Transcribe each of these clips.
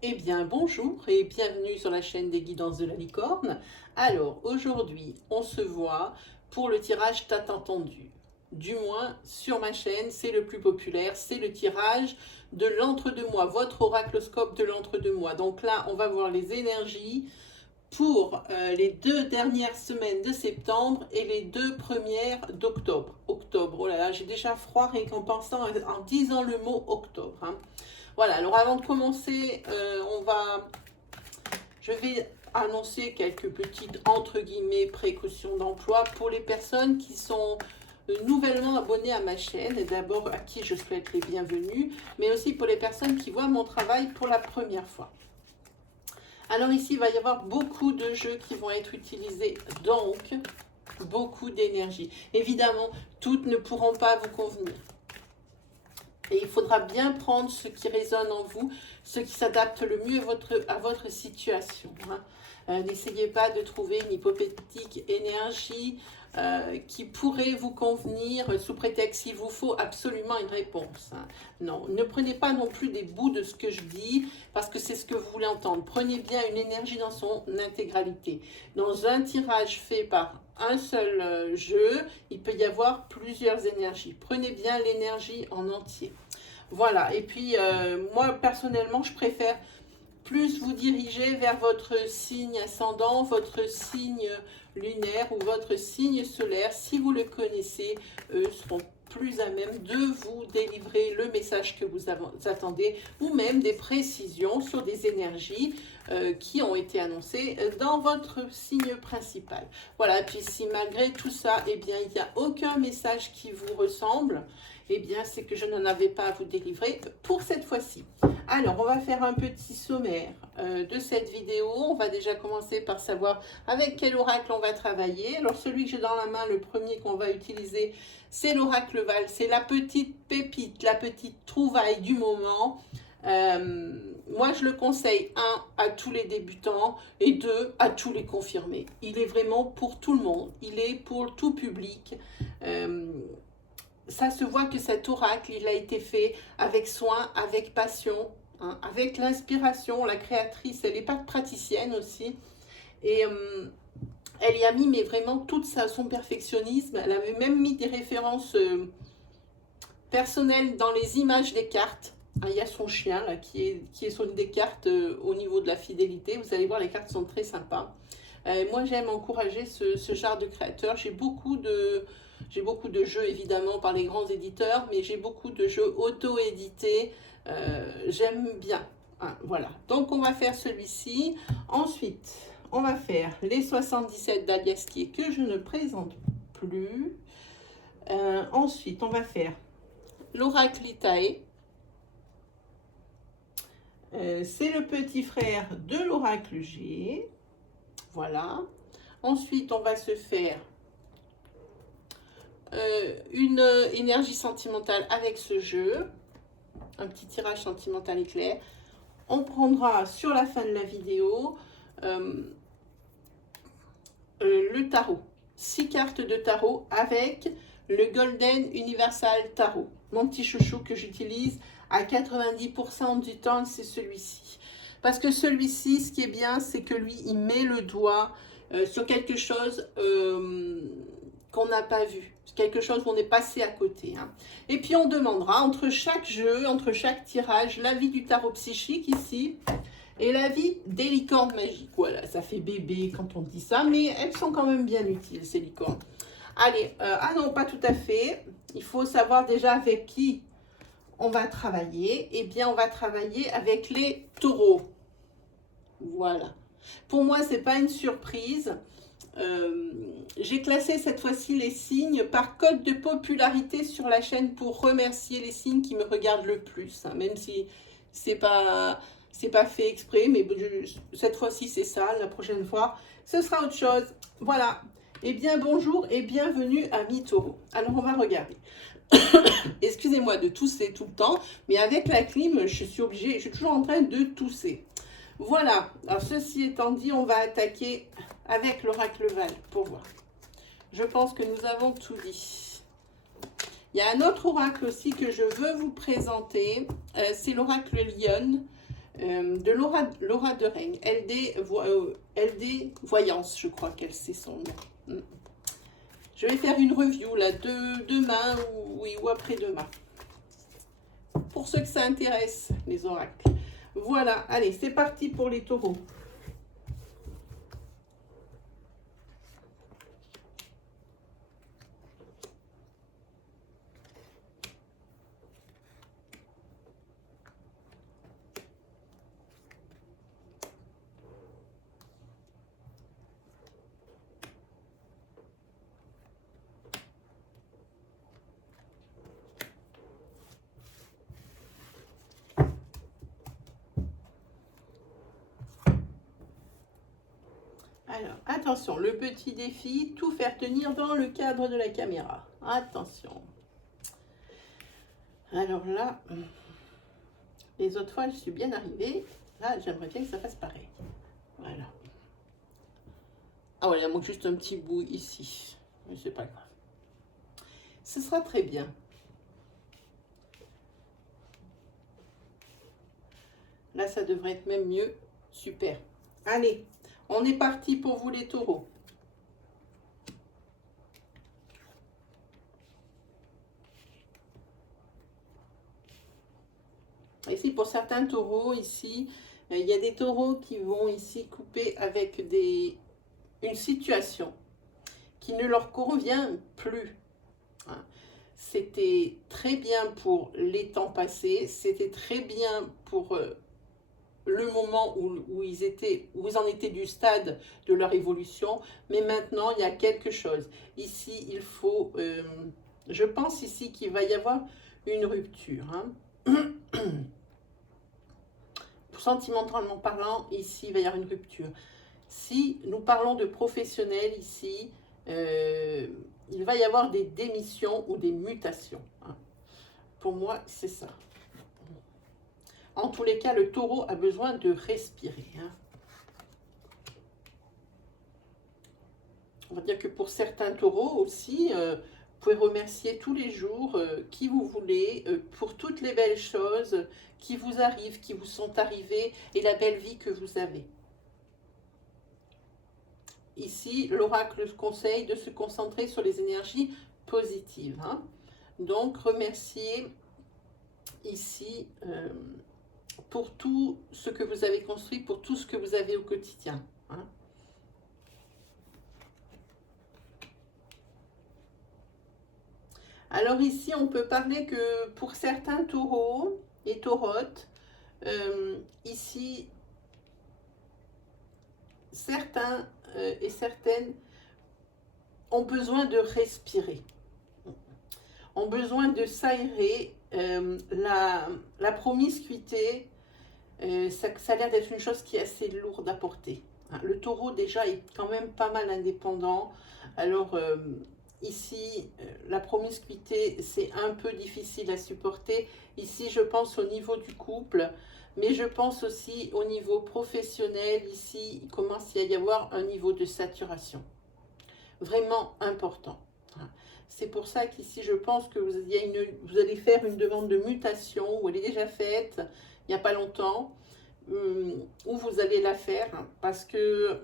Eh bien, bonjour et bienvenue sur la chaîne des guidances de la licorne. Alors, aujourd'hui, on se voit pour le tirage tant attendu. Du moins, sur ma chaîne, c'est le plus populaire, c'est le tirage de l'entre-deux-mois, votre oracloscope de l'entre-deux-mois. Donc là, on va voir les énergies pour les 2 dernières semaines de septembre et les 2 premières d'octobre. Octobre, oh là là, j'ai déjà froid rien qu'en pensant, en disant le mot octobre, hein. Voilà, alors avant de commencer, je vais annoncer quelques petites, entre guillemets, précautions d'emploi pour les personnes qui sont nouvellement abonnées à ma chaîne, et d'abord à qui je souhaite les bienvenus, mais aussi pour les personnes qui voient mon travail pour la première fois. Alors ici, il va y avoir beaucoup de jeux qui vont être utilisés, donc beaucoup d'énergie. Évidemment, toutes ne pourront pas vous convenir. Et il faudra bien prendre ce qui résonne en vous, ce qui s'adapte le mieux à votre situation, hein. N'essayez pas de trouver une hypothétique énergie qui pourrait vous convenir sous prétexte qu'il vous faut absolument une réponse, hein. Non, ne prenez pas non plus des bouts de ce que je dis parce que c'est ce que vous voulez entendre. Prenez bien une énergie dans son intégralité. Dans un tirage fait par un seul jeu, il peut y avoir plusieurs énergies. Prenez bien l'énergie en entier. Voilà, et puis moi personnellement, je préfère plus vous diriger vers votre signe ascendant, votre signe lunaire ou votre signe solaire. Si vous le connaissez, eux seront plus à même de vous délivrer le message que vous attendez ou même des précisions sur des énergies qui ont été annoncées dans votre signe principal. Voilà, et puis si malgré tout ça, eh bien, il n'y a aucun message qui vous ressemble, eh bien, c'est que je n'en avais pas à vous délivrer pour cette fois-ci. Alors, on va faire un petit sommaire de cette vidéo. On va déjà commencer par savoir avec quel oracle on va travailler. Alors, celui que j'ai dans la main, le premier qu'on va utiliser, c'est l'oracle Val. C'est la petite pépite, la petite trouvaille du moment. Moi, je le conseille, 1, à tous les débutants et 2, à tous les confirmés. Il est vraiment pour tout le monde. Il est pour tout public. Ça se voit que cet oracle, il a été fait avec soin, avec passion, hein, avec l'inspiration. La créatrice, elle n'est pas praticienne aussi. Et elle y a mis mais vraiment tout son perfectionnisme. Elle avait même mis des références personnelles dans les images des cartes. Il y a son chien là, qui est sur une des cartes au niveau de la fidélité. Vous allez voir, les cartes sont très sympas. Moi, j'aime encourager ce genre de créateurs. J'ai beaucoup de jeux, évidemment, par les grands éditeurs, mais j'ai beaucoup de jeux auto-édités. J'aime bien, hein, voilà. Donc, on va faire celui-ci. Ensuite, on va faire les 77 d'Aliaskier que je ne présente plus. Ensuite, on va faire l'oracle Itae. C'est le petit frère de l'oracle G. Voilà. Ensuite, on va se faire une énergie sentimentale avec ce jeu. Un petit tirage sentimental éclair. On prendra sur la fin de la vidéo le tarot. 6 cartes de tarot avec le Golden Universal Tarot. Mon petit chouchou que j'utilise à 90% du temps, c'est celui-ci. Parce que celui-ci, ce qui est bien, c'est que lui, il met le doigt sur quelque chose qu'on n'a pas vu. Quelque chose où on est passé à côté, hein. Et puis, on demandera entre chaque jeu, entre chaque tirage, l'avis du tarot psychique ici et l'avis des licornes magiques. Voilà, ça fait bébé quand on dit ça, mais elles sont quand même bien utiles, ces licornes. Allez, ah non, pas tout à fait. Il faut savoir déjà avec qui on va travailler. Eh bien, on va travailler avec les taureaux. Voilà. Pour moi, ce n'est pas une surprise. J'ai classé cette fois-ci les signes par code de popularité sur la chaîne pour remercier les signes qui me regardent le plus, hein, même si c'est pas fait exprès, mais cette fois-ci c'est ça, la prochaine fois ce sera autre chose. Voilà. Eh bien bonjour et bienvenue à Taureau. Alors on va regarder. Excusez-moi de tousser tout le temps, mais avec la clim, je suis toujours en train de tousser. Voilà, alors ceci étant dit, on va attaquer avec l'oracle Val pour voir. Je pense que nous avons tout dit. Il y a un autre oracle aussi que je veux vous présenter, c'est l'oracle Lyon. de Laura de Reng, LD Voyance, je crois qu'elle c'est son nom. Je vais faire une review là, demain ou après-demain. Pour ceux que ça intéresse, les oracles. Voilà, allez, c'est parti pour les taureaux. Alors, attention, le petit défi, tout faire tenir dans le cadre de la caméra. Attention. Alors là, les autres fois, je suis bien arrivée. Là, j'aimerais bien que ça fasse pareil. Voilà. Ah voilà, il manque juste un petit bout ici. Mais c'est pas grave. Ce sera très bien. Là, ça devrait être même mieux. Super. Allez. On est parti pour vous les taureaux. Ici, pour certains taureaux, ici, il y a des taureaux qui vont ici couper avec une situation qui ne leur convient plus. C'était très bien pour les temps passés, c'était très bien pour le moment où ils en étaient du stade de leur évolution, mais maintenant il y a quelque chose. Ici, il faut, je pense ici qu'il va y avoir une rupture. Sentimentalement parlant, ici, il va y avoir une rupture. Si nous parlons de professionnels ici, il va y avoir des démissions ou des mutations. Pour moi, c'est ça. En tous les cas, le taureau a besoin de respirer. On va dire que pour certains taureaux aussi, vous pouvez remercier tous les jours qui vous voulez pour toutes les belles choses qui vous arrivent, qui vous sont arrivées et la belle vie que vous avez. Ici, l'oracle conseille de se concentrer sur les énergies positives. Donc, remercier ici pour tout ce que vous avez construit, pour tout ce que vous avez au quotidien. Alors ici, on peut parler que pour certains taureaux et taurotes, ici, certains et certaines ont besoin de respirer, ont besoin de s'aérer. La promiscuité, ça a l'air d'être une chose qui est assez lourde à porter. Le taureau déjà est quand même pas mal indépendant, alors ici la promiscuité c'est un peu difficile à supporter. Ici je pense au niveau du couple, mais je pense aussi au niveau professionnel. Ici il commence à y avoir un niveau de saturation vraiment important. C'est pour ça qu'ici je pense que vous allez faire une demande de mutation, ou elle est déjà faite il n'y a pas longtemps, où vous allez la faire, parce que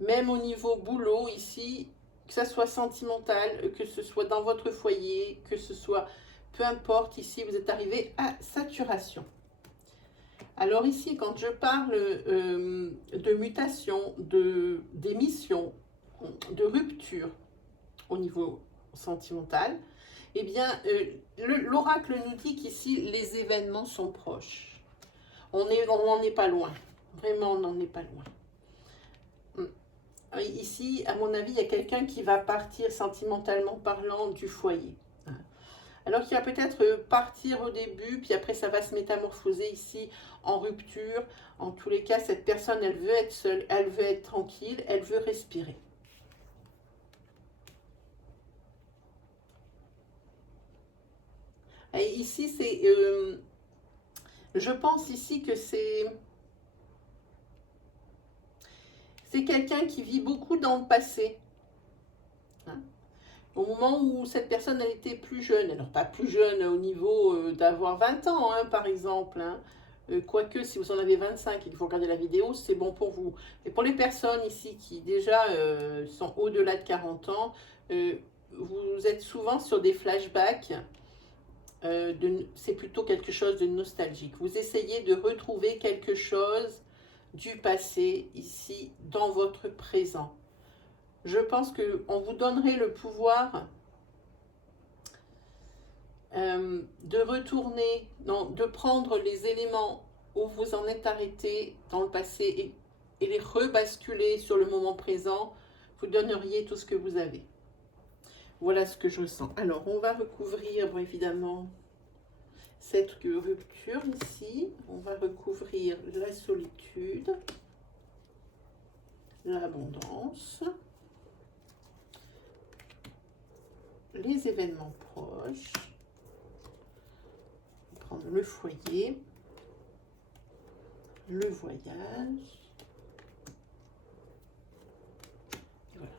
même au niveau boulot ici, que ça soit sentimental, que ce soit dans votre foyer, que ce soit, peu importe, ici vous êtes arrivé à saturation. Alors ici, quand je parle de mutation, de démission, de rupture au niveau sentimental, eh bien, l'oracle nous dit qu'ici, les événements sont proches. On n'en est pas loin. Vraiment, on n'en est pas loin. Ici, à mon avis, il y a quelqu'un qui va partir sentimentalement parlant du foyer. Alors qu'il va peut-être partir au début, puis après ça va se métamorphoser ici en rupture. En tous les cas, cette personne, elle veut être seule, elle veut être tranquille, elle veut respirer. Et ici, c'est... je pense ici que c'est quelqu'un qui vit beaucoup dans le passé. au moment où cette personne elle était plus jeune. Alors pas plus jeune au niveau d'avoir 20 ans, hein, par exemple. Hein. Quoique si vous en avez 25 et que vous regardez la vidéo, c'est bon pour vous. Mais pour les personnes ici qui déjà sont au-delà de 40 ans, vous êtes souvent sur des flashbacks. C'est plutôt quelque chose de nostalgique. Vous essayez de retrouver quelque chose du passé ici dans votre présent. Je pense qu'on vous donnerait le pouvoir de retourner, non, de prendre les éléments où vous en êtes arrêté dans le passé et les rebasculer sur le moment présent. Vous donneriez tout ce que vous avez. Voilà ce que je ressens. Alors, on va recouvrir évidemment cette rupture ici. On va recouvrir la solitude, l'abondance, les événements proches, prendre le foyer, le voyage. Voilà.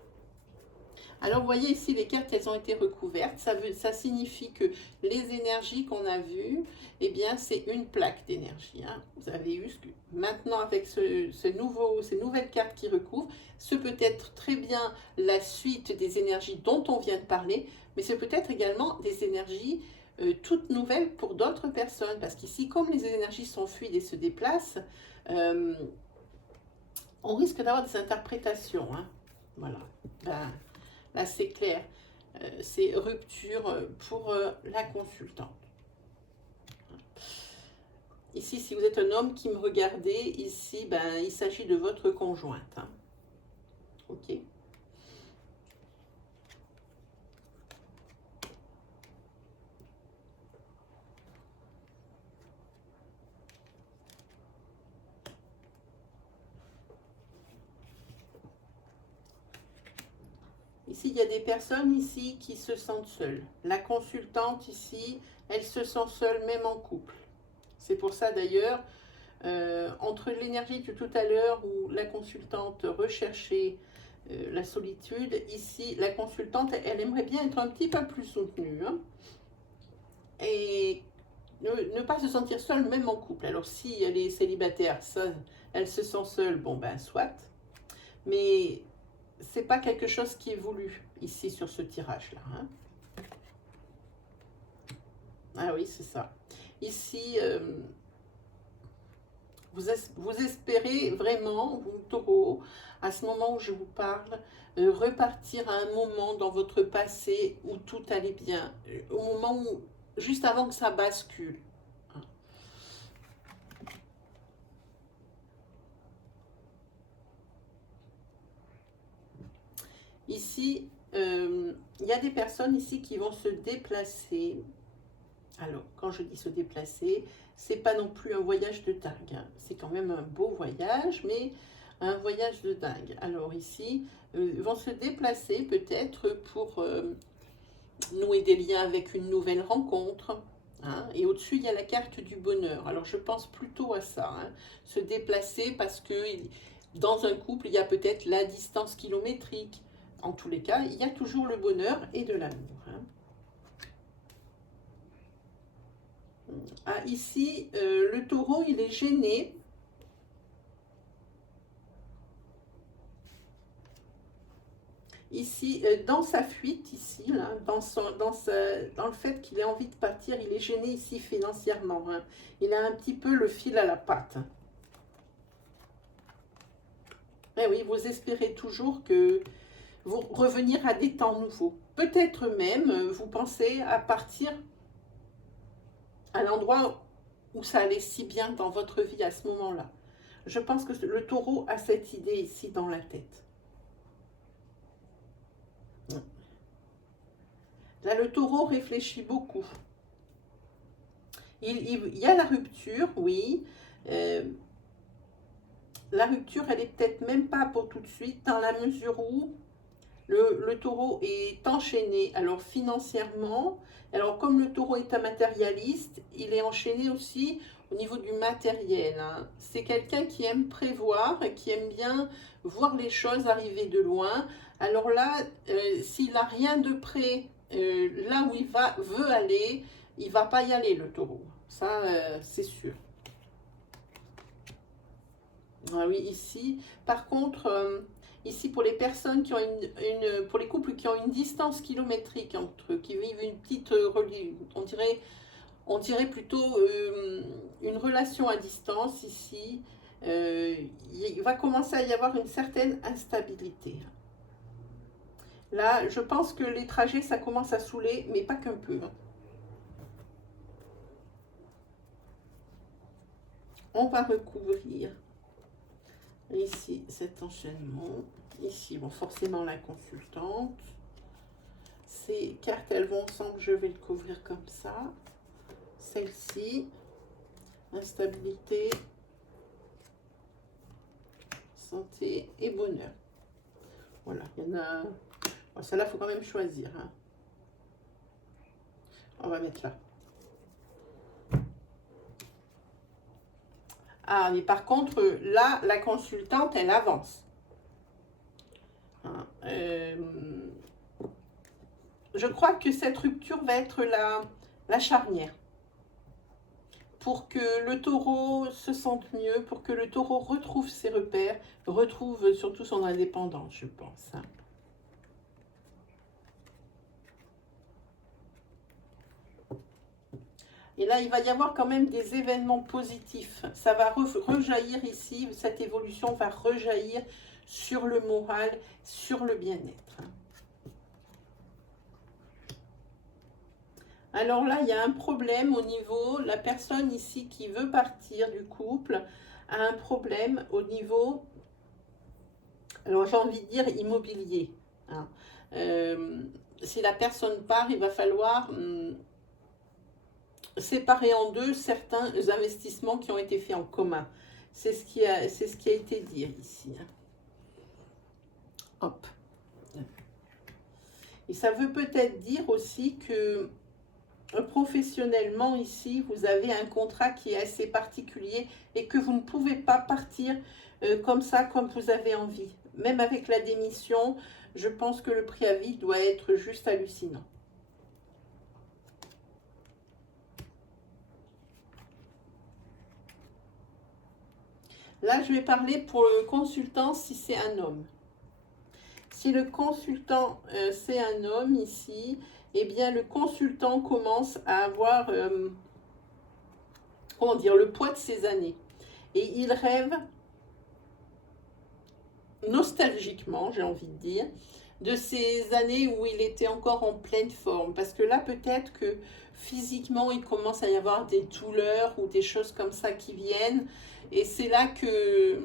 Alors, vous voyez ici, les cartes, elles ont été recouvertes. Ça signifie que les énergies qu'on a vues, eh bien, c'est une plaque d'énergie. Hein. Vous avez eu maintenant, avec ces nouvelles cartes qui recouvrent, ce peut être très bien la suite des énergies dont on vient de parler, mais c'est peut-être également des énergies toutes nouvelles pour d'autres personnes. Parce qu'ici, comme les énergies sont fluides et se déplacent, on risque d'avoir des interprétations. Hein. Voilà. Ben, là, c'est clair. C'est rupture pour la consultante. Ici, si vous êtes un homme qui me regardez, ici, ben, il s'agit de votre conjointe. Hein. Ok. Ici, il y a des personnes ici qui se sentent seules. La consultante ici, elle se sent seule, même en couple. C'est pour ça d'ailleurs, entre l'énergie de tout à l'heure où la consultante recherchait la solitude, ici, la consultante, elle aimerait bien être un petit peu plus soutenue. Hein, et ne pas se sentir seule, même en couple. Alors, si elle est célibataire, ça, elle se sent seule, bon ben, soit. Mais c'est pas quelque chose qui est voulu ici sur ce tirage-là. Hein. Ah oui, c'est ça. Ici, vous espérez vraiment, vous taureau, à ce moment où je vous parle, repartir à un moment dans votre passé où tout allait bien. Au moment où, juste avant que ça bascule. Ici, il y a des personnes ici qui vont se déplacer. Alors, quand je dis se déplacer, c'est pas non plus un voyage de dingue. Hein. C'est quand même un beau voyage, mais un voyage de dingue. Alors ici, ils vont se déplacer peut-être pour nouer des liens avec une nouvelle rencontre. Hein. Et au-dessus, il y a la carte du bonheur. Alors, je pense plutôt à ça. Hein. Se déplacer parce que dans un couple, il y a peut-être la distance kilométrique. En tous les cas, il y a toujours le bonheur et de l'amour. Hein. Ah, ici, le taureau, il est gêné. Ici, dans sa fuite, ici, là, dans le fait qu'il ait envie de partir, il est gêné ici financièrement. Hein. Il a un petit peu le fil à la patte. Eh oui, vous espérez toujours que vous revenir à des temps nouveaux. Peut-être même, vous pensez à partir à l'endroit où ça allait si bien dans votre vie à ce moment-là. Je pense que le taureau a cette idée ici dans la tête. Là, le taureau réfléchit beaucoup. Il y a la rupture, oui. La rupture, elle est peut-être même pas pour tout de suite, dans la mesure où le taureau est enchaîné. Alors, financièrement, alors comme le taureau est un matérialiste, il est enchaîné aussi au niveau du matériel. Hein. C'est quelqu'un qui aime prévoir, qui aime bien voir les choses arriver de loin, Alors là, s'il n'a rien de près, là où il veut aller, il ne va pas y aller, le taureau. Ça, c'est sûr. Ah oui, ici. Par contre, ici, pour les personnes qui ont pour les couples qui ont une distance kilométrique entre eux, qui vivent une petite on dirait plutôt une relation à distance ici, il va commencer à y avoir une certaine instabilité. Là, je pense que les trajets, ça commence à saouler, mais pas qu'un peu. On va recouvrir ici cet enchaînement. Ici, bon, forcément la consultante. Ces cartes, elles vont ensemble, je vais le couvrir comme ça. Celle-ci, instabilité, santé et bonheur. Voilà, il y en a... Bon, celle-là, il faut quand même choisir. Hein. On va mettre là. Ah, mais par contre, là, la consultante, elle avance. Hein, je crois que cette rupture va être la charnière. Pour que le taureau se sente mieux, pour que le taureau retrouve ses repères, retrouve surtout son indépendance, je pense. Hein. Et là, il va y avoir quand même des événements positifs. Ça va rejaillir ici, cette évolution va rejaillir sur le moral, sur le bien-être. Alors là, il y a un problème au niveau, la personne ici qui veut partir du couple a un problème au niveau, alors j'ai envie de dire immobilier. Hein. Si la personne part, il va falloir séparer en deux certains investissements qui ont été faits en commun. C'est ce qui a été dit ici. Hop. Et ça veut peut-être dire aussi que professionnellement ici, vous avez un contrat qui est assez particulier et que vous ne pouvez pas partir comme ça, comme vous avez envie. Même avec la démission, je pense que le préavis doit être juste hallucinant. Là, je vais parler pour le consultant si c'est un homme. Si le consultant, c'est un homme ici, eh bien, le consultant commence à avoir, comment dire, le poids de ses années. Et il rêve, nostalgiquement, j'ai envie de dire, de ces années où il était encore en pleine forme. Parce que là, peut-être que physiquement, il commence à y avoir des douleurs ou des choses comme ça qui viennent. Et c'est là que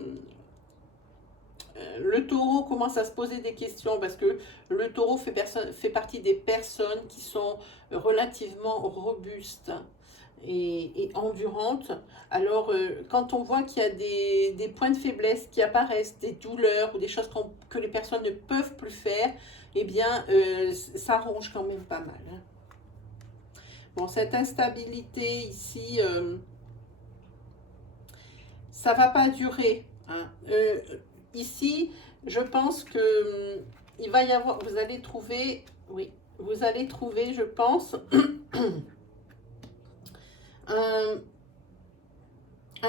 le taureau commence à se poser des questions parce que le taureau fait partie des personnes qui sont relativement robustes et endurantes. Alors, quand on voit qu'il y a des points de faiblesse qui apparaissent, des douleurs ou des choses que les personnes ne peuvent plus faire, eh bien, ça ronge quand même pas mal. Hein. Bon, cette instabilité ici, ça va pas durer. Hein. Ici, je pense que il va y avoir, vous allez trouver, oui, vous allez trouver, je pense, un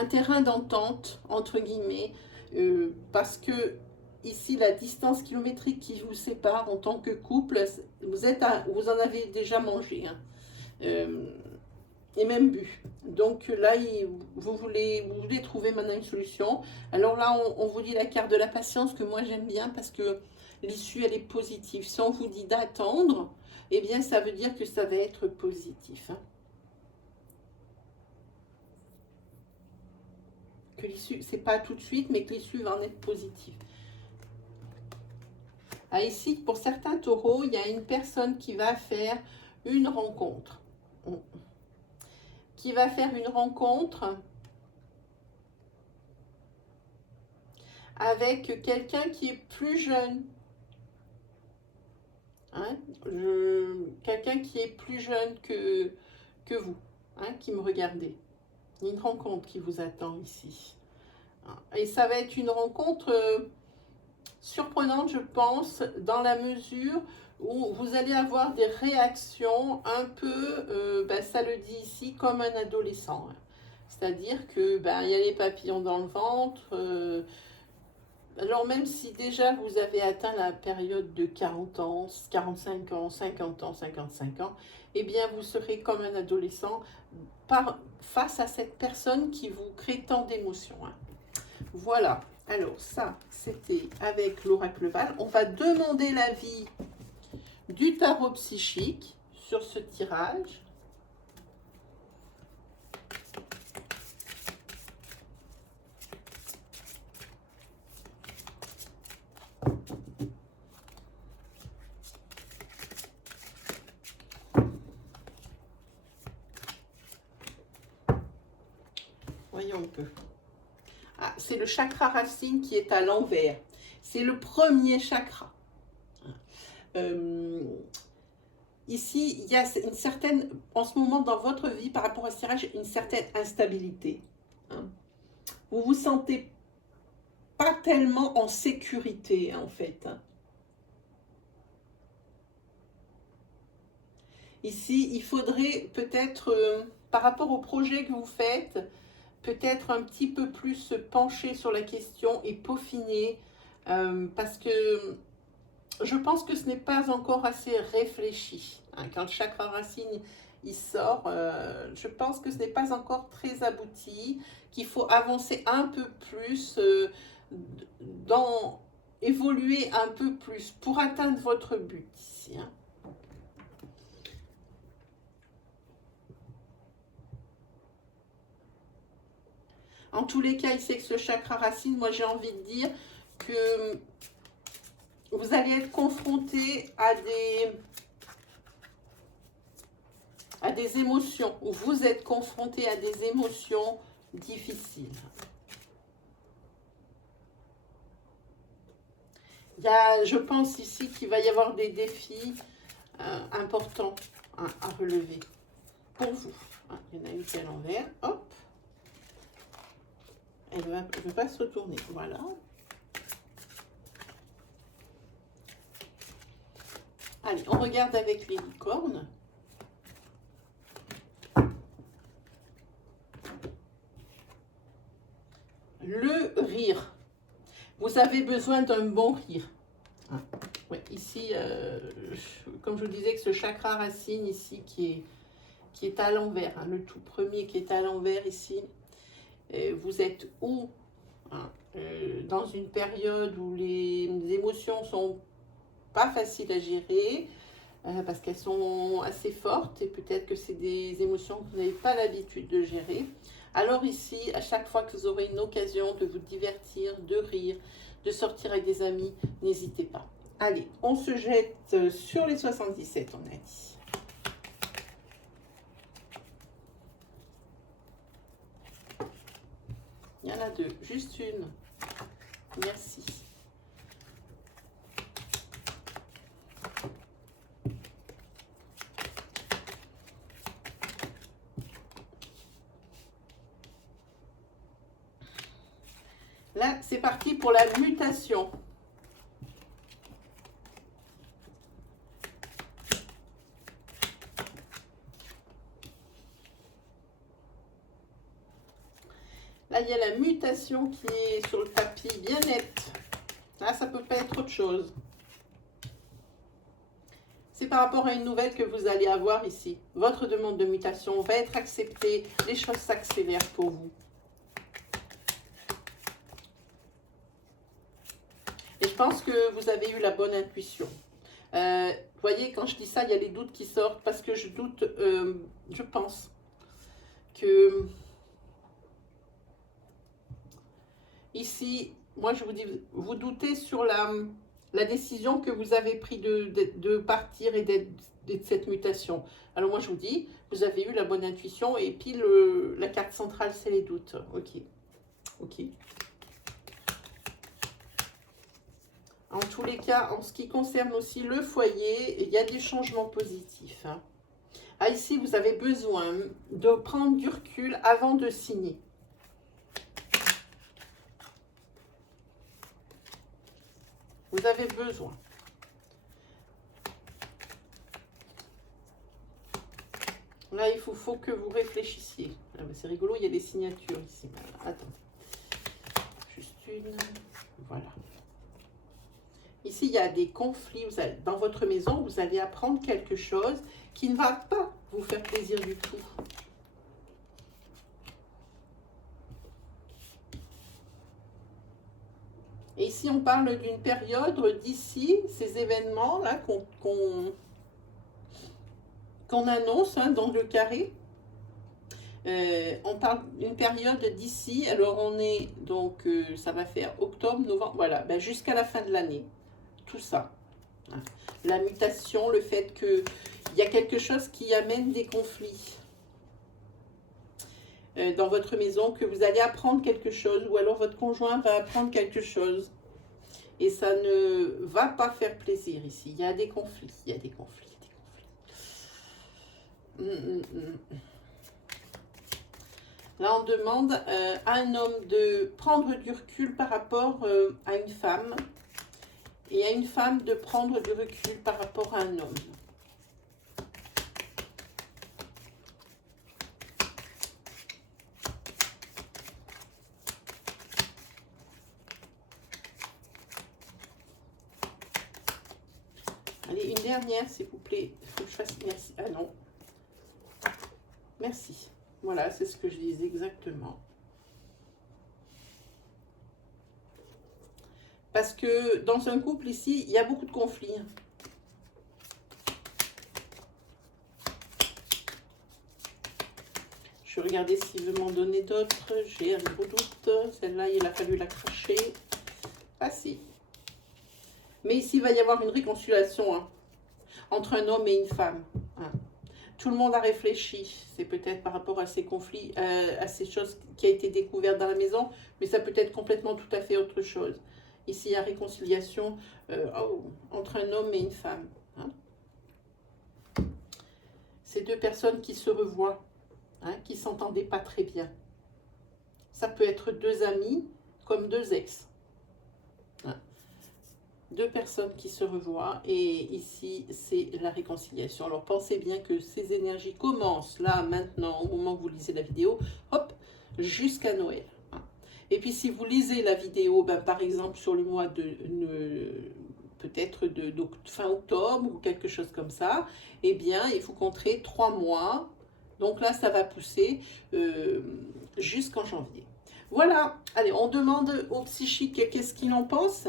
terrain d'entente, entre guillemets, parce que ici, la distance kilométrique qui vous sépare en tant que couple, vous en avez déjà mangé. Hein. Et même bu. Donc là, vous voulez trouver maintenant une solution. Alors là, on vous dit la carte de la patience que moi j'aime bien parce que l'issue, elle est positive. Si on vous dit d'attendre, eh bien ça veut dire que ça va être positif. Hein. Que l'issue, c'est pas tout de suite, mais que l'issue va en être positive. Ah, ici, pour certains taureaux, il y a une personne qui va faire une rencontre. Qui va faire une rencontre avec quelqu'un qui est plus jeune. Hein, quelqu'un qui est plus jeune que vous, hein, qui me regardez. Il y a une rencontre qui vous attend ici. Et ça va être une rencontre surprenante, je pense, dans la mesure où vous allez avoir des réactions un peu, ça le dit ici, comme un adolescent. C'est-à-dire que il y a les papillons dans le ventre. Alors même si déjà vous avez atteint la période de 40 ans, 45 ans, 50 ans, 55 ans, eh bien vous serez comme un adolescent face à cette personne qui vous crée tant d'émotions. Voilà, alors ça c'était avec l'oracle Val. On va demander l'avis du tarot psychique sur ce tirage. Voyons un peu. Ah, c'est le chakra racine qui est à l'envers. C'est le premier chakra. Ici, il y a une certaine, en ce moment dans votre vie, par rapport à ce tirage, une certaine instabilité. Vous vous sentez pas tellement en sécurité, en fait. Ici, il faudrait peut-être, par rapport au projet que vous faites, peut-être un petit peu plus se pencher sur la question et peaufiner, parce que je pense que ce n'est pas encore assez réfléchi. Quand le chakra racine il sort, je pense que ce n'est pas encore très abouti, qu'il faut avancer un peu plus, évoluer un peu plus pour atteindre votre but ici. En tous les cas, il sait que ce chakra racine, moi j'ai envie de dire que vous allez être confronté à des émotions, ou vous êtes confronté à des émotions difficiles. Je pense ici qu'il va y avoir des défis importants à relever pour vous. Il y en a une qui est à l'envers, hop. Elle ne veut pas se retourner, voilà. Allez, on regarde avec les licornes. Le rire. Vous avez besoin d'un bon rire. Ouais, ici, comme je vous disais, que ce chakra racine ici qui est à l'envers, le tout premier qui est à l'envers ici, vous êtes où dans une période où les émotions sont pas faciles à gérer, parce qu'elles sont assez fortes et peut-être que c'est des émotions que vous n'avez pas l'habitude de gérer. Alors ici, à chaque fois que vous aurez une occasion de vous divertir, de rire, de sortir avec des amis, n'hésitez pas. Allez, on se jette sur les 77, on a dit. Il y en a deux, juste une. Merci. Là, c'est parti pour la mutation. Là, il y a la mutation qui est sur le tapis, bien nette. Là, ça peut pas être autre chose. C'est par rapport à une nouvelle que vous allez avoir ici. Votre demande de mutation va être acceptée. Les choses s'accélèrent pour vous. Et je pense que vous avez eu la bonne intuition. Vous voyez, quand je dis ça, il y a les doutes qui sortent parce que je doute, je pense que ici, moi je vous dis, vous doutez sur la décision que vous avez prise de partir et de cette mutation. Alors moi je vous dis, vous avez eu la bonne intuition et puis la carte centrale c'est les doutes. Ok, ok. En tous les cas, en ce qui concerne aussi le foyer, il y a des changements positifs. Ah, ici, vous avez besoin de prendre du recul avant de signer. Vous avez besoin. Là, il faut que vous réfléchissiez. Ah, c'est rigolo, il y a des signatures ici. Attendez. Juste une. Voilà. Ici, il y a des conflits. Dans votre maison, vous allez apprendre quelque chose qui ne va pas vous faire plaisir du tout. Et ici, on parle d'une période d'ici, ces événements-là qu'on annonce hein, dans le carré. On parle d'une période d'ici, alors on est donc, ça va faire octobre, novembre, voilà, ben jusqu'à la fin de l'année. Tout ça. Hein. La mutation, le fait qu'il y a quelque chose qui amène des conflits dans votre maison, que vous allez apprendre quelque chose, ou alors votre conjoint va apprendre quelque chose. Et ça ne va pas faire plaisir ici. Il y a des conflits, il y a des conflits, Là, on demande à un homme de prendre du recul par rapport à une femme, et à une femme de prendre du recul par rapport à un homme. Allez, une dernière, s'il vous plaît. Il faut que je fasse... Merci. Ah non. Merci. Voilà, c'est ce que je disais exactement. Parce que dans un couple ici, il y a beaucoup de conflits. Je vais regarder s'il veut m'en donner d'autres. J'ai un gros doute. Celle-là, il a fallu la cracher. Ah si. Mais ici, il va y avoir une réconciliation hein, entre un homme et une femme. Hein. Tout le monde a réfléchi. C'est peut-être par rapport à ces conflits, à ces choses qui ont été découvertes dans la maison, mais ça peut être complètement tout à fait autre chose. Ici, il y a réconciliation entre un homme et une femme. Hein. Ces deux personnes qui se revoient, hein, qui ne s'entendaient pas très bien. Ça peut être deux amis comme deux ex. Hein. Deux personnes qui se revoient et ici c'est la réconciliation. Alors pensez bien que ces énergies commencent là maintenant au moment où vous lisez la vidéo, hop, jusqu'à Noël. Et puis si vous lisez la vidéo, ben, par exemple sur le mois de peut-être de fin octobre ou quelque chose comme ça, eh bien il faut compter 3 mois. Donc là ça va pousser jusqu'en janvier. Voilà, allez, on demande au psychique qu'est-ce qu'il en pense.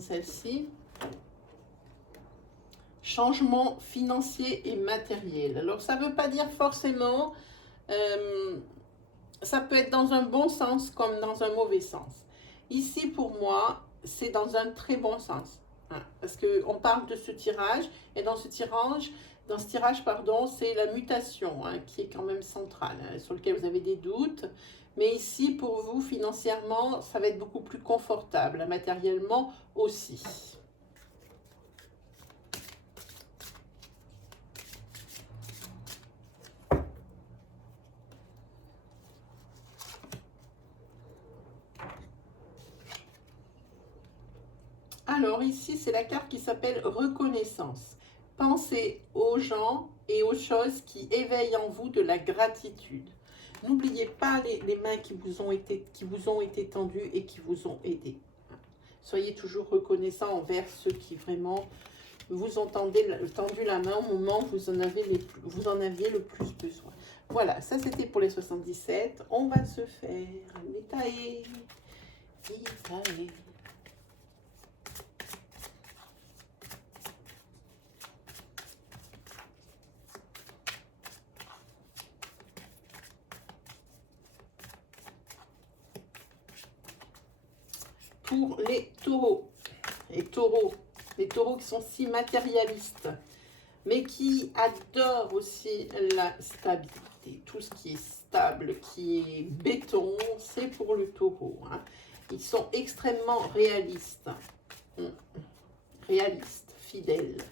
Celle-ci. Changement financier et matériel. Alors, ça ne veut pas dire forcément... ça peut être dans un bon sens comme dans un mauvais sens. Ici, pour moi, c'est dans un très bon sens. Hein, parce qu'on parle de ce tirage, et dans ce tirage, pardon, c'est la mutation hein, qui est quand même centrale, hein, sur lequel vous avez des doutes. Mais ici, pour vous, financièrement, ça va être beaucoup plus confortable, matériellement aussi. Alors ici, c'est la carte qui s'appelle reconnaissance. Pensez aux gens et aux choses qui éveillent en vous de la gratitude. N'oubliez pas les mains qui vous ont été tendues et qui vous ont aidé. Soyez toujours reconnaissant envers ceux qui vraiment vous ont tendu la main au moment où vous en aviez le plus besoin. Voilà, ça c'était pour les 77. On va se faire Vitae. Vitae. Pour les taureaux, les taureaux qui sont si matérialistes, mais qui adorent aussi la stabilité. stabilité. Tout ce qui est stable, qui est béton, c'est pour le taureau. Hein. Ils sont extrêmement réalistes. Réalistes, fidèles.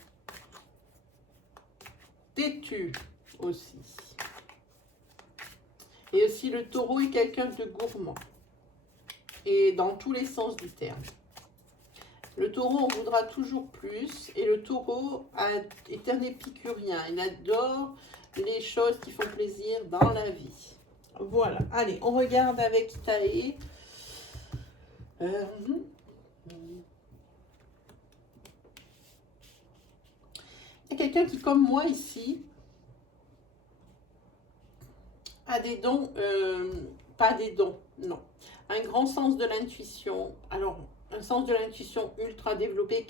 Têtus aussi. Et aussi le taureau est quelqu'un de gourmand. Et dans tous les sens du terme. Le taureau en voudra toujours plus. Et le taureau est un épicurien. Il adore les choses qui font plaisir dans la vie. Voilà. Allez, on regarde avec Itaé. Il y a quelqu'un qui, comme moi ici, a des dons, pas des dons, non. Un grand sens de l'intuition. Alors, un sens de l'intuition ultra développé,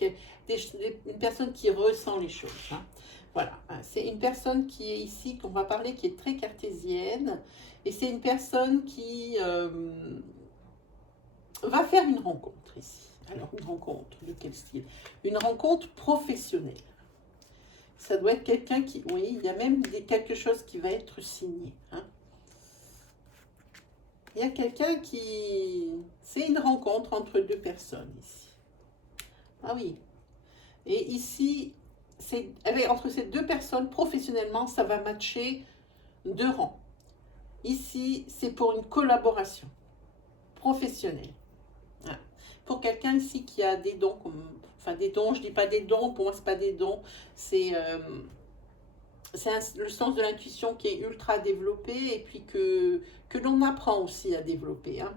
une personne qui ressent les choses. Hein. Voilà, c'est une personne qui est ici, qu'on va parler, qui est très cartésienne. Et c'est une personne qui va faire une rencontre ici. Alors, une rencontre de quel style? Une rencontre professionnelle. Ça doit être quelqu'un qui... Oui, il y a même quelque chose qui va être signé. Hein. Il y a quelqu'un qui... C'est une rencontre entre deux personnes ici. Ah oui. Et ici, entre ces deux personnes, professionnellement, ça va matcher de rang. Ici, c'est pour une collaboration professionnelle. Hein. Pour quelqu'un ici qui a des dons, enfin des dons, je ne dis pas des dons, pour moi, ce n'est pas des dons, c'est... le sens de l'intuition qui est ultra développé et puis que l'on apprend aussi à développer. Hein.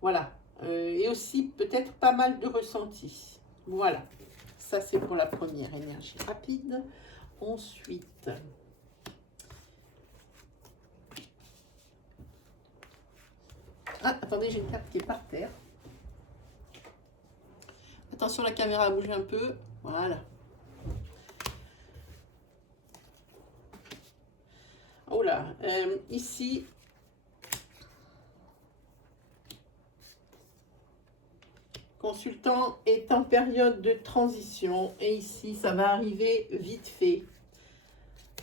Voilà. Et aussi peut-être pas mal de ressentis. Voilà. Ça, c'est pour la première énergie rapide. Ensuite, attendez, j'ai une carte qui est par terre. Attention, la caméra bouge un peu. Voilà. Oh là, ici, consultant est en période de transition et ici, ça va arriver vite fait.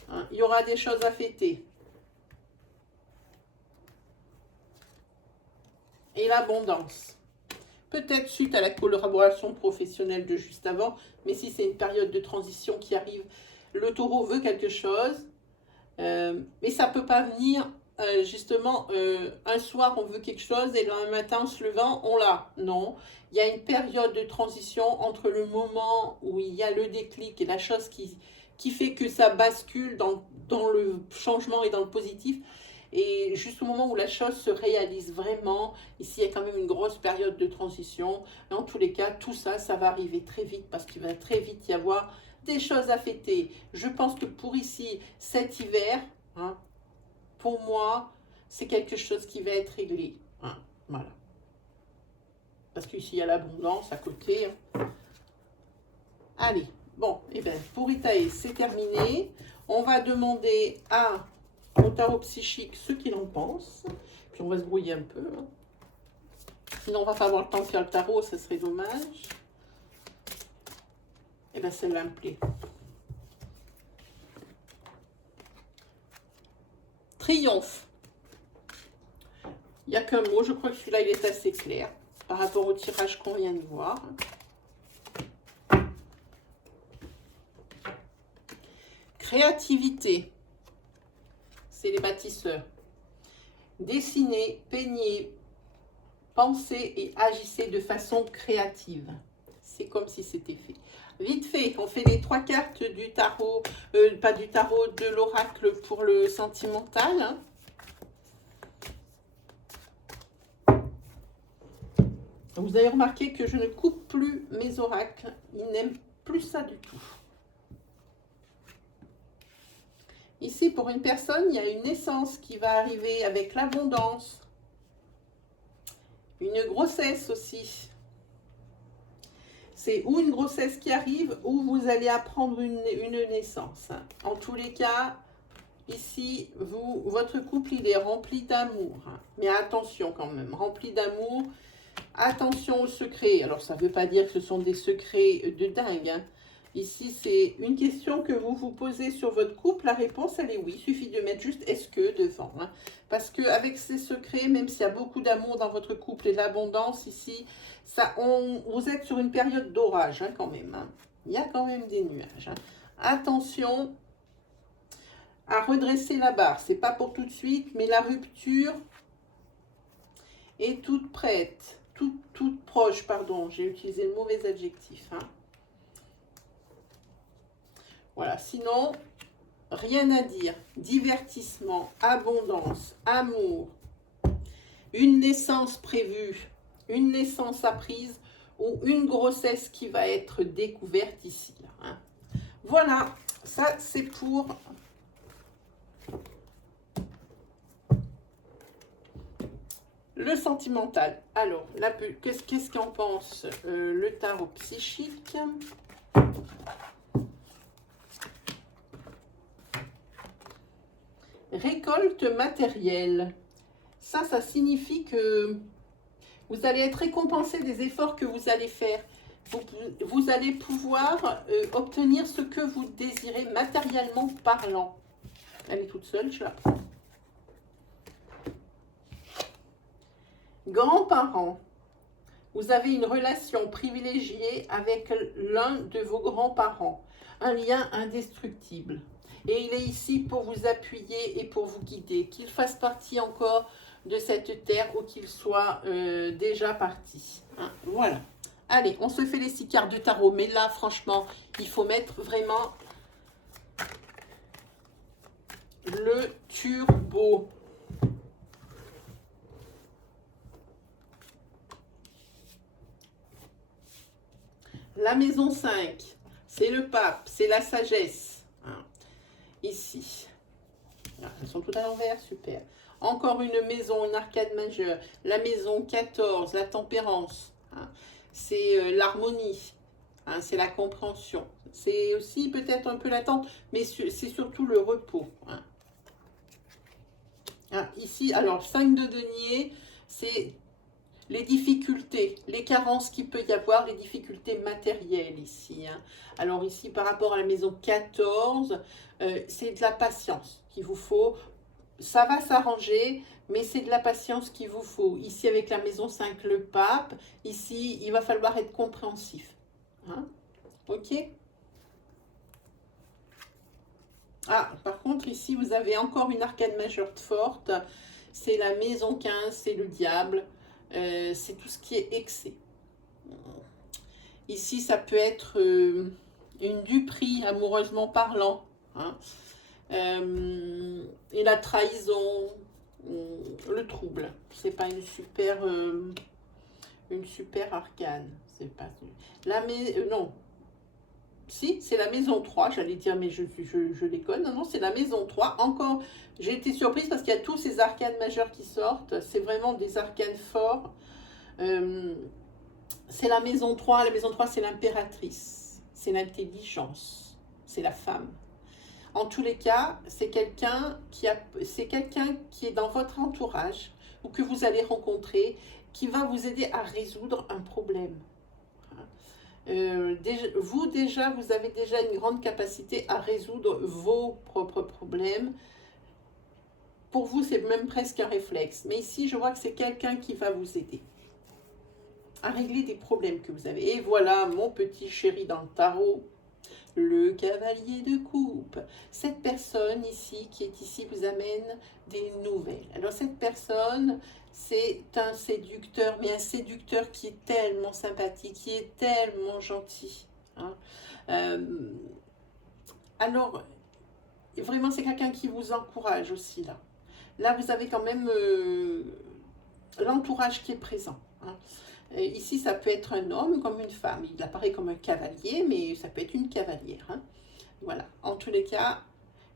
Hein, il y aura des choses à fêter. Et l'abondance. Peut-être suite à la collaboration professionnelle de juste avant, mais si c'est une période de transition qui arrive, le taureau veut quelque chose. Mais ça ne peut pas venir justement un soir on veut quelque chose et le lendemain matin en se levant on l'a. Non, il y a une période de transition entre le moment où il y a le déclic et la chose qui fait que ça bascule dans le changement et dans le positif. Et juste au moment où la chose se réalise vraiment, ici il y a quand même une grosse période de transition. Et en tous les cas, tout ça, ça va arriver très vite parce qu'il va très vite y avoir des choses à fêter. Je pense que pour ici, cet hiver, hein, pour moi, c'est quelque chose qui va être réglé. Hein, voilà. Parce qu'ici, il y a l'abondance à côté. Hein. Allez, bon, et bien, pour Itaé, c'est terminé. On va demander au tarot psychique ce qu'il en pense. Puis on va se brouiller un peu. Hein. Sinon, on va pas avoir le temps de faire le tarot, ça serait dommage. Et bien, celle-là me plaît. Triomphe. Il n'y a qu'un mot, je crois que celui-là, il est assez clair par rapport au tirage qu'on vient de voir. Créativité. C'est les bâtisseurs. Dessinez, peignez, pensez et agissez de façon créative. C'est comme si c'était fait. Vite fait, on fait les 3 cartes du tarot, pas du tarot, de l'oracle pour le sentimental. Hein. Vous avez remarqué que je ne coupe plus mes oracles. Ils n'aiment plus ça du tout. Ici, pour une personne, il y a une naissance qui va arriver avec l'abondance. Une grossesse aussi. C'est ou une grossesse qui arrive, ou vous allez apprendre une naissance. En tous les cas, ici, votre couple, il est rempli d'amour. Mais attention quand même, rempli d'amour. Attention aux secrets. Alors, ça ne veut pas dire que ce sont des secrets de dingue. Hein. Ici, c'est une question que vous vous posez sur votre couple. La réponse, elle est oui. Il suffit de mettre juste « est-ce que » devant. Hein. Parce qu'avec ces secrets, même s'il y a beaucoup d'amour dans votre couple et de l'abondance, ici, vous êtes sur une période d'orage hein, quand même. Hein. Il y a quand même des nuages. Hein. Attention à redresser la barre. C'est pas pour tout de suite, mais la rupture est toute prête. Toute proche, pardon. J'ai utilisé le mauvais adjectif. Hein. Voilà, sinon, rien à dire. Divertissement, abondance, amour, une naissance prévue, une naissance apprise ou une grossesse qui va être découverte ici. Hein. Voilà, ça c'est pour le sentimental. Alors, qu'est-ce qu'en pense le tarot psychique ? Récolte matérielle. Ça signifie que vous allez être récompensé des efforts que vous allez faire. Vous allez pouvoir obtenir ce que vous désirez matériellement parlant. Elle est toute seule, je la prends. Grands-parents. Vous avez une relation privilégiée avec l'un de vos grands-parents. Un lien indestructible. Et il est ici pour vous appuyer et pour vous guider. Qu'il fasse partie encore de cette terre ou qu'il soit déjà parti. Hein, voilà. Allez, on se fait les 6 cartes de tarot. Mais là, franchement, il faut mettre vraiment le turbo. La maison 5, c'est le pape, c'est la sagesse. Hein. Ici. Ah, elles sont toutes à l'envers, super. Encore une maison, une arcade majeure. La maison 14, la tempérance. Hein. C'est l'harmonie. Hein, c'est la compréhension. C'est aussi peut-être un peu l'attente, mais c'est surtout le repos. Hein. Ah, ici, alors 5 de denier, c'est les difficultés, les carences qu'il peut y avoir, les difficultés matérielles ici. Hein. Alors ici, par rapport à la maison 14, c'est de la patience qu'il vous faut. Ça va s'arranger, mais c'est de la patience qu'il vous faut. Ici, avec la maison 5, le pape, ici, il va falloir être compréhensif. Hein. Ok? Ah, par contre, ici, vous avez encore une arcane majeure forte. C'est la maison 15, c'est le diable. C'est tout ce qui est excès. Ici, ça peut être une duperie, amoureusement parlant. Hein. Et la trahison, le trouble. C'est pas une super arcane. C'est pas non. Si, c'est la maison 3, j'allais dire, mais je déconne. Non, c'est la maison 3. Encore, j'ai été surprise parce qu'il y a tous ces arcanes majeurs qui sortent. C'est vraiment des arcanes forts. C'est la maison 3. La maison 3, c'est l'impératrice. C'est l'intelligence. C'est la femme. En tous les cas, c'est quelqu'un qui est dans votre entourage ou que vous allez rencontrer qui va vous aider à résoudre un problème. Vous avez déjà une grande capacité à résoudre vos propres problèmes. Pour vous, c'est même presque un réflexe. Mais ici, je vois que c'est quelqu'un qui va vous aider à régler des problèmes que vous avez. Et voilà, mon petit chéri dans le tarot, le cavalier de coupe. Cette personne ici, qui est ici, vous amène des nouvelles. Alors, cette personne, c'est un séducteur, mais un séducteur qui est tellement sympathique, qui est tellement gentil. Hein. Alors, vraiment, c'est quelqu'un qui vous encourage aussi, là. Là, vous avez quand même l'entourage qui est présent. Hein. Ici, ça peut être un homme comme une femme. Il apparaît comme un cavalier, mais ça peut être une cavalière. Hein. Voilà. En tous les cas,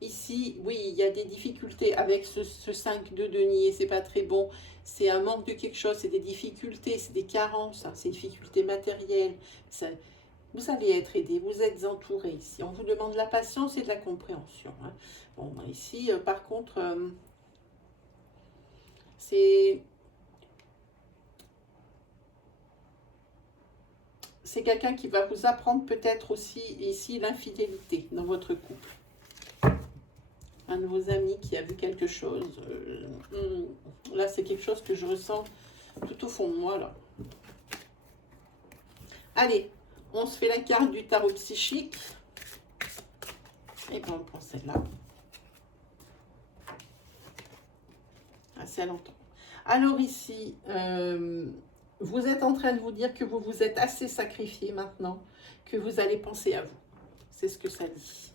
ici, oui, il y a des difficultés avec ce 5 de denier. C'est pas très bon. C'est un manque de quelque chose. C'est des difficultés, c'est des carences. Hein, c'est des difficultés matérielles. Vous allez être aidé. Vous êtes entouré ici. On vous demande de la patience et de la compréhension. Hein. Bon, ici, par contre, c'est quelqu'un qui va vous apprendre peut-être aussi ici l'infidélité dans votre couple. Un de vos amis qui a vu quelque chose. Là, c'est quelque chose que je ressens tout au fond de moi, là. Allez, on se fait la carte du tarot psychique. Et bien, on prend celle-là. Assez longtemps. Alors ici, vous êtes en train de vous dire que vous vous êtes assez sacrifié maintenant, que vous allez penser à vous. C'est ce que ça dit.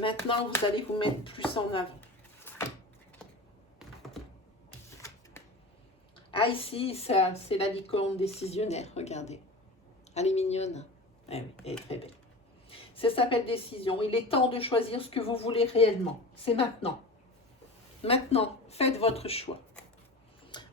Maintenant, vous allez vous mettre plus en avant. Ah, ici, ça, c'est la licorne décisionnaire, regardez. Elle est mignonne. Eh oui, elle est très belle. Ça s'appelle décision. Il est temps de choisir ce que vous voulez réellement. C'est maintenant. Maintenant, faites votre choix.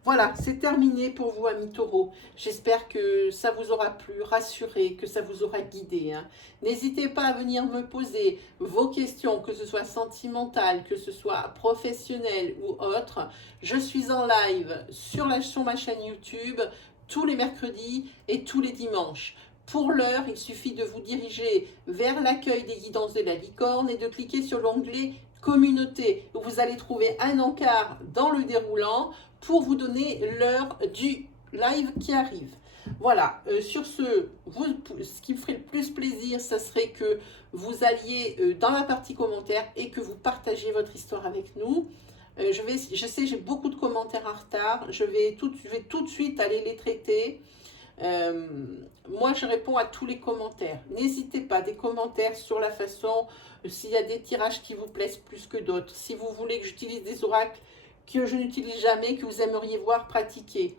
Voilà, c'est terminé pour vous, amis taureaux. J'espère que ça vous aura plu, rassuré, que ça vous aura guidé. Hein. N'hésitez pas à venir me poser vos questions, que ce soit sentimentales, que ce soit professionnelles ou autres. Je suis en live sur ma chaîne YouTube tous les mercredis et tous les dimanches. Pour l'heure, il suffit de vous diriger vers l'accueil des guidances de la licorne et de cliquer sur l'onglet communauté, où vous allez trouver un encart dans le déroulant pour vous donner l'heure du live qui arrive. Voilà, sur ce qui me ferait le plus plaisir, ça serait que vous alliez dans la partie commentaires et que vous partagiez votre histoire avec nous. Je sais, j'ai beaucoup de commentaires en retard, je vais tout de suite aller les traiter. Moi, je réponds à tous les commentaires. N'hésitez pas, des commentaires sur la façon, s'il y a des tirages qui vous plaisent plus que d'autres. Si vous voulez que j'utilise des oracles que je n'utilise jamais, que vous aimeriez voir pratiquer.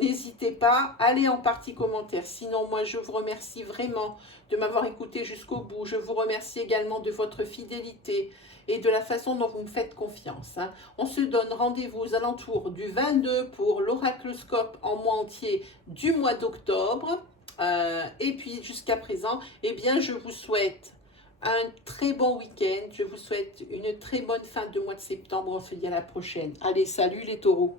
N'hésitez pas, allez en partie commentaire. Sinon, moi, je vous remercie vraiment de m'avoir écouté jusqu'au bout. Je vous remercie également de votre fidélité et de la façon dont vous me faites confiance. Hein. On se donne rendez-vous aux alentours du 22 pour l'oracloscope en mois entier du mois d'octobre. Et puis, jusqu'à présent, eh bien, je vous souhaite un très bon week-end. Je vous souhaite une très bonne fin de mois de septembre. On se dit à la prochaine. Allez, salut les taureaux.